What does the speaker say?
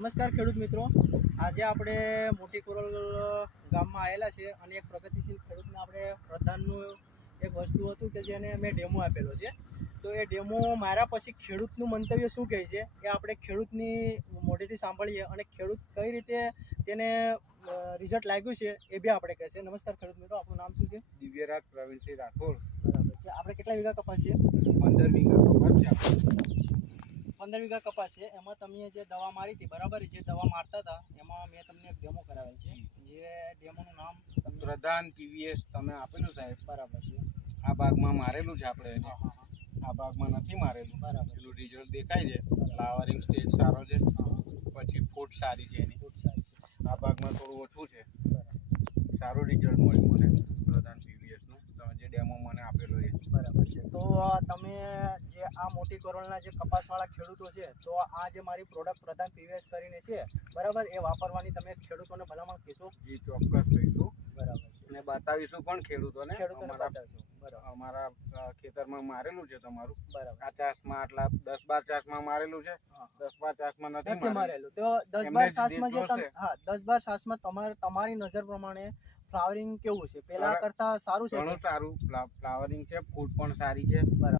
નમસ્કાર ખેડૂત મિત્રો, આજે આપણે મોટી કોરલ ગામમાં આવેલા છે અને એક પ્રગતિશીલ ખેડૂતને આપણે પ્રધાનનું એક વસ્તુ હતું કે જેને મેં ડેમો આપેલો છે. તો એ ડેમો માર્યા પછી ખેડૂતનું મંતવ્ય શું કહે છે એ આપણે ખેડૂતની મોઢેથી સાંભળીએ અને ખેડૂત કઈ રીતે તેને રિઝલ્ટ લાગ્યું છે એ બી આપણે કહે છે. નમસ્કાર ખેડૂત મિત્રો, આપણું નામ શું છે? દિવ્યરાજ પ્રવીણસિંહ રાઠોડ. બરાબર છે. આપણે કેટલા વીઘા કપાસ છે? 15 વીઘા કપાસ છે. 15 વીઘા કપાસ છે. એમાં તમે જે દવા મારી હતી, બરાબર, જે દવા મારતા હતા એમાં મેં તમને એક ડેમો કરાવેલ છે. જે ડેમોનું નામ પ્રધાન પીવીએસ તમે આપેલું સાહેબ. બરાબર છે. આ ભાગમાં મારેલું છે આપણે. હા હા હા, આ ભાગમાં નથી મારેલું. બરાબર. પેલું રિઝલ્ટ દેખાય છે. ફ્લાવરિંગ સ્ટેજ સારો છે, પછી ફૂટ સારી છે એની. ખૂબ સારી છે. આ ભાગમાં થોડું ઓછું છે. બરાબર સારું રિઝલ્ટ મળ્યું મને પ્રધાન પીવીએસનું. તમે જે ડેમો મને આપેલો એ બરાબર છે. તો તમે જે આ મોટી કોરલના જે કપાસવાળા ખેડૂતો છે, તો આ જે મારી પ્રોડક્ટ પ્રધાન પીવીએસ કરીને છે, બરાબર, એ વાપરવાની તમે ખેડૂતોને ભલામણ કહેશો? જે ચોક્કસ કહીશું બરાબર છે. અને બતાવીશું પણ ખેડૂતોને. બતાવજો. બરાબર. અમારા ખેતરમાં મારેલું છે તમારું. બરાબર. આ ચાસમાં આટલા 10-12 ચાસમાં મારેલું છે. હા. 10-12 ચાસમાં નથી નથી મારેલું. તો 10-12 એમને સાસમાં જે જેટલો તમે છે. 10-12 સાસમાં તમારી નજર પ્રમાણે ફ્લાવરિંગ કેવું છે? પેલા કરતા સારું છે? ઘણું સારું ફ્લાવરિંગ છે, ફૂટ પણ સારી છે. બરાબર.